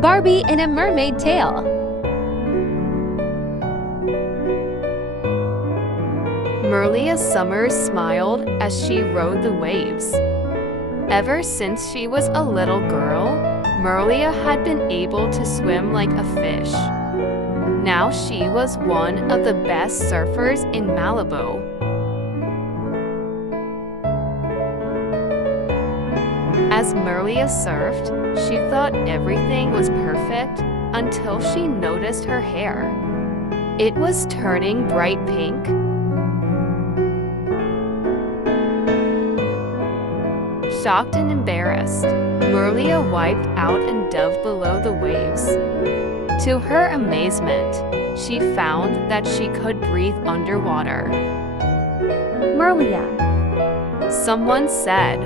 Barbie in a mermaid tale. Merliah Summers smiled as she rode the waves. Ever since she was a little girl, Merliah had been able to swim like a fish. Now she was one of the best surfers in Malibu. As Merliah surfed, she thought everything was perfect until she noticed her hair. It was turning bright pink. Shocked and embarrassed, Merliah wiped out and dove below the waves. To her amazement, she found that she could breathe underwater. Merliah, Someone said.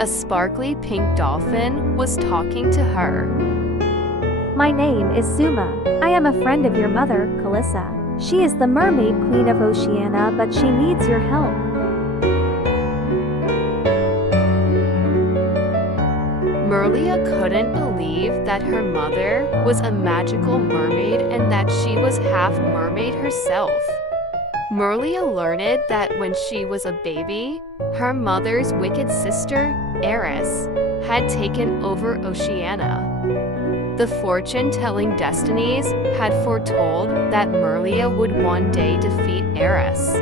A sparkly pink dolphin was talking to her. my name is Zuma. I am a friend of your mother, Calissa. She is the mermaid queen of Oceana, but she needs your help. Merliah couldn't believe that her mother was a magical mermaid and that she was half mermaid herself. Merliah learned that when she was a baby, her mother's wicked sister, Eris, had taken over Oceana. The fortune-telling destinies had foretold that Merliah would one day defeat Eris.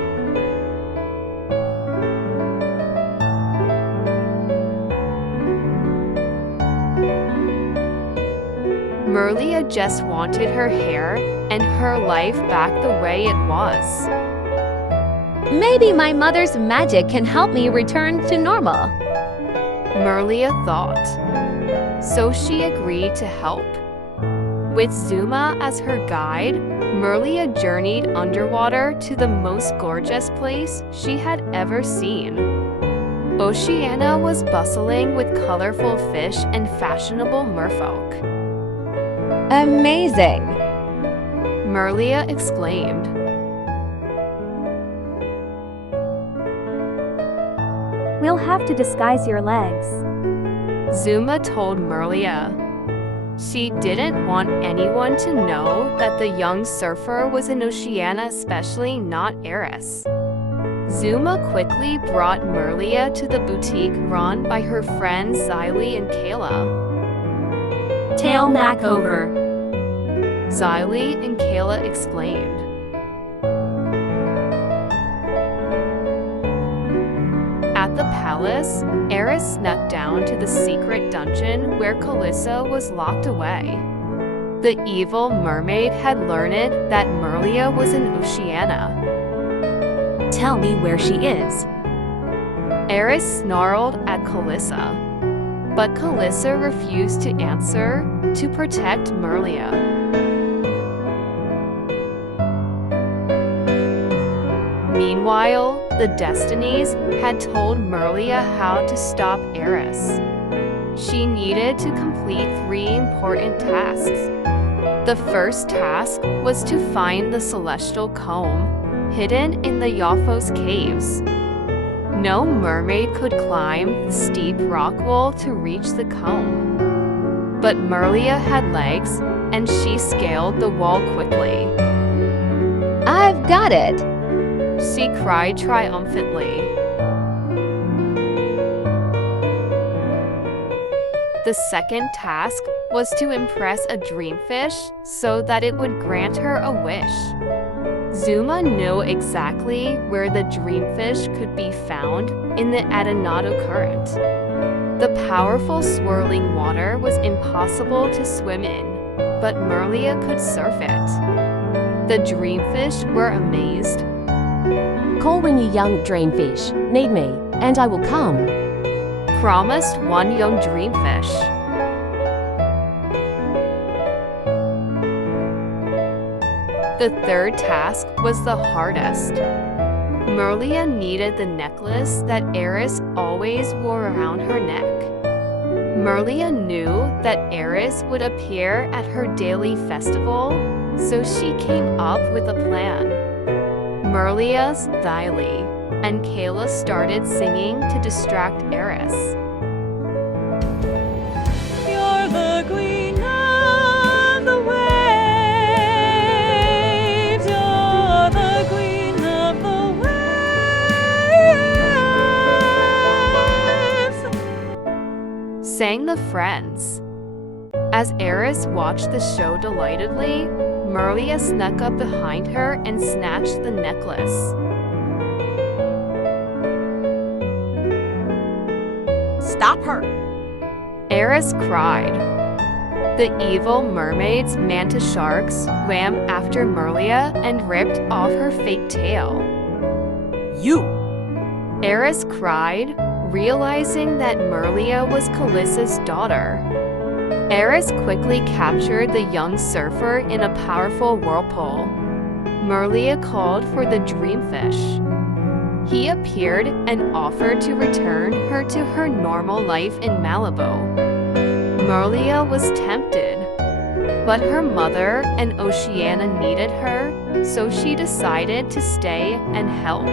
Merliah just wanted her hair and her life back the way it was. Maybe my mother's magic can help me return to normal. Merliah thought. So she agreed to help. With Zuma as her guide, Merliah journeyed underwater to the most gorgeous place she had ever seen. Oceana was bustling with colorful fish and fashionable merfolk. Amazing! Merliah exclaimed. We'll have to disguise your legs. Zuma told Merliah. She didn't want anyone to know that the young surfer was in Oceana, especially not Eris. Zuma quickly brought Merliah to the boutique run by her friends Xylee and Kayla. Tail back over. Xylee and Kayla exclaimed. At the palace, Eris snuck down to the secret dungeon where Calissa was locked away. The evil mermaid had learned that Merliah was in Oceana. Tell me where she is. Eris snarled at Calissa, but Calissa refused to answer to protect Merliah. Meanwhile, the Destinies had told Merliah how to stop Eris. She needed to complete 3 important tasks. The first task was to find the celestial comb hidden in the Yaphos caves. No mermaid could climb the steep rock wall to reach the comb. But Merliah had legs, and she scaled the wall quickly. I've got it! She cried triumphantly. The second task was to impress a dreamfish so that it would grant her a wish. Zuma knew exactly where the dreamfish could be found in the Adenado current. The powerful swirling water was impossible to swim in, but Merliah could surf it. The dreamfish were amazed. Call when you young dreamfish need me, and I will come. Promised one young dreamfish. The third task was the hardest. Merliah needed the necklace that Eris always wore around her neck. Merliah knew that Eris would appear at her daily festival, so she came up with a plan. Merliah's Xylee and Kayla started singing to distract Eris. You're the queen of of friends. As Eris watched the show delightedly, Merliah snuck up behind her and snatched the necklace. Stop her! Eris cried. The evil mermaid's mantis sharks swam after Merliah and ripped off her fake tail. You! Eris cried, realizing that Merliah was Calissa's daughter. Eris quickly captured the young surfer in a powerful whirlpool. Merliah called for the dreamfish. He appeared and offered to return her to her normal life in Malibu. Merliah was tempted, but her mother and Oceana needed her, so she decided to stay and help.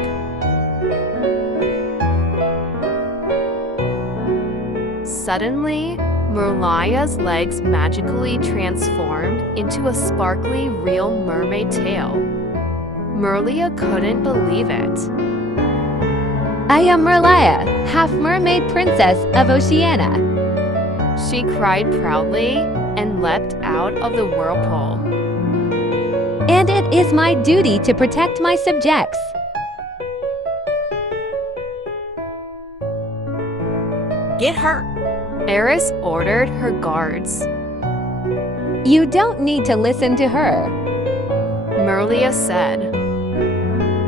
Suddenly, Merliah's legs magically transformed into a sparkly real mermaid tail. Merliah couldn't believe it. I am Merliah, half-mermaid princess of Oceana. She cried proudly and leapt out of the whirlpool. And it is my duty to protect my subjects. Get her! Eris ordered her guards. You don't need to listen to her. Merliah said,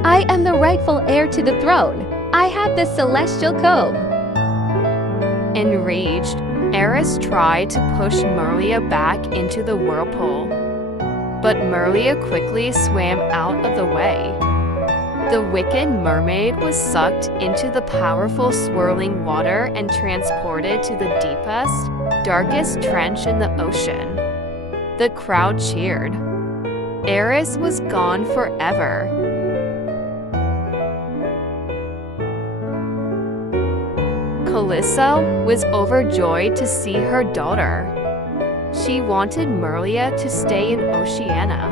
I am the rightful heir to the throne. I have the celestial cove. Enraged, Eris tried to push Merliah back into the whirlpool, but Merliah quickly swam out of the way. The wicked mermaid was sucked into the powerful swirling water and transported to the deepest, darkest trench in the ocean. The crowd cheered. Eris was gone forever. Calissa was overjoyed to see her daughter. She wanted Merliah to stay in Oceana.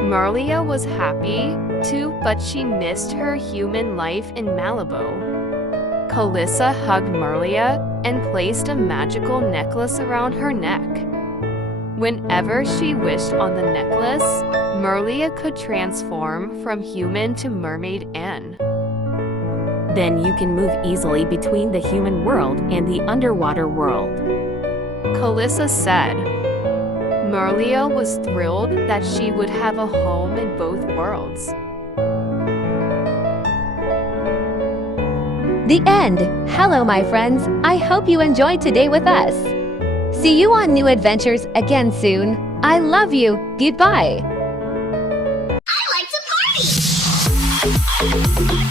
Merliah was happy too, but she missed her human life in Malibu. Calissa hugged Merliah and placed a magical necklace around her neck. Whenever she wished on the necklace, Merliah could transform from human to mermaid N. Then you can move easily between the human world and the underwater world. Calissa said. Merliah was thrilled that she would have a home in both worlds. The end. Hello, my friends. I hope you enjoyed today with us. See you on new adventures again soon. I love you. Goodbye. I like to party!